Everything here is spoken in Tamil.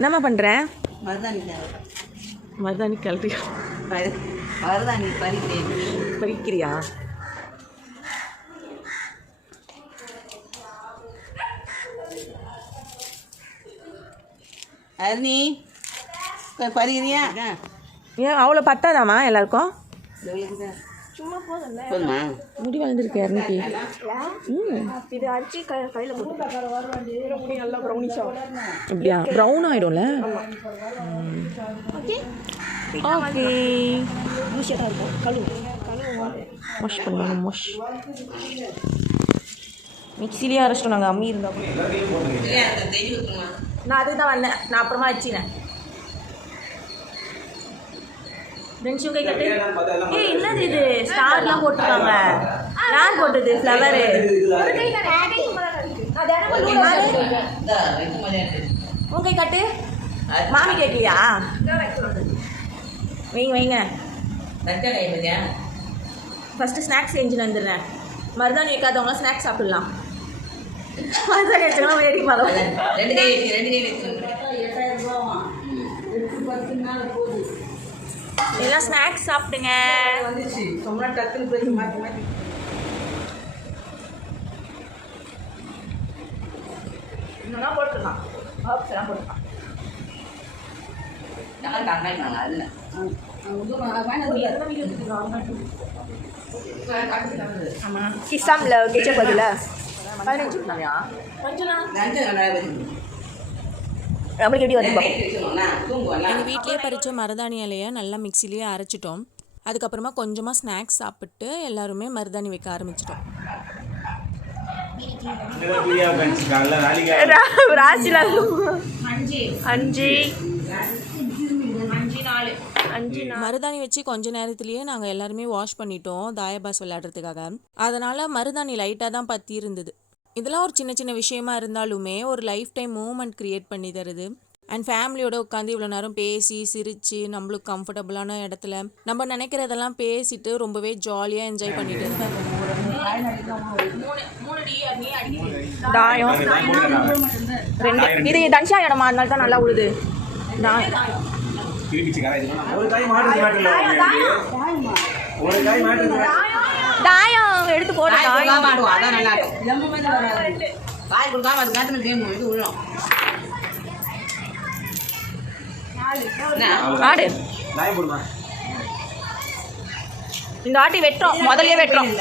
என்னம்மா பண்ணுறேன்? மருதாணி கிளறியா? மருதாணி பறிக்கிறியா? அருணி பறிக்கிறியா? ஏன் அவ்வளோ பத்தாதாம்மா எல்லாருக்கும்? சும்மா போதுமா? முடி வளர்ந்துருக்கு இரநூத்தி. இது அடிச்சு கையில் போட்டு நல்லா ப்ரௌனிஷாக அப்படியா? ப்ரௌன் ஆகிடும்ல. ஓகே யூஸியாக தான் இருக்கும். கழுவு வாஷ் பண்ணுவோம். மிக்சிலேயே அரைச்சிட்டோம் நாங்கள். அம்மி இருந்தால் நான் அதுக்கு தான் வந்தேன். நான் அப்புறமா வச்சினேன். பென்ஷு கை கட்டு. ஏய் என்னது இது? ஸ்டார்லாம் போட்டுருக்காங்க. யார் போட்டது ஃப்ளவரு? உன் கை கட்டு. மாமி கேட்கலையா? வைங்க ஃபஸ்ட்டு ஸ்நாக்ஸ் செஞ்சுன்னு வந்துடுறேன். மருதாணி வைக்காதவங்களாம் ஸ்நாக்ஸ் சாப்பிட்லாம். மருதாணி வச்சுக்கலாம் வேடி பார்க்கலாம். எல்லாம் ஸ்நாக்ஸ் சாப்பிடுங்க. இன்னும் போட்டுக்கலாம். ஹர்ப்ஸ் எல்லாம் போட்டுக்கலாம். கிசாமில் கெச்சப் பதில் 15 பண்ணாமையா? நம்மளுக்கு எப்படி வந்து எங்கள் வீட்லேயே பறித்த மருதாணி இலையை நல்லா மிக்சிலேயே அரைச்சிட்டோம். அதுக்கப்புறமா கொஞ்சமாக ஸ்நாக்ஸ் சாப்பிட்டு எல்லாருமே மருதாணி வைக்க ஆரம்பிச்சிட்டோம். மருதாணி வச்சு கொஞ்ச நேரத்துலேயே நாங்கள் எல்லாருமே வாஷ் பண்ணிட்டோம் தாயபாஸ் விளையாடுறதுக்காக. அதனால் மருதாணி லைட்டாக தான் பற்றி இருந்தது. இதெல்லாம் ஒரு சின்ன சின்ன விஷயமா இருந்தாலுமே ஒரு லைஃப் டைம் மூமெண்ட் க்ரியேட் பண்ணி தருது. அண்ட் ஃபேமிலியோட உட்காந்து இவ்வளோ நேரம் பேசி சிரித்து நம்மளுக்கு கம்ஃபர்டபுளான இடத்துல நம்ம நினைக்கிறதெல்லாம் பேசிட்டு ரொம்பவே ஜாலியாக என்ஜாய் பண்ணிட்டு இருந்தேன். இது தன்ஷா இடமா? அதனால தான் நல்லா உழுது. தாயம் எடுத்து போட ஆடு. இந்த ஆட்டி வெட்டுறோம், முதல்ல வெட்டுறோம்.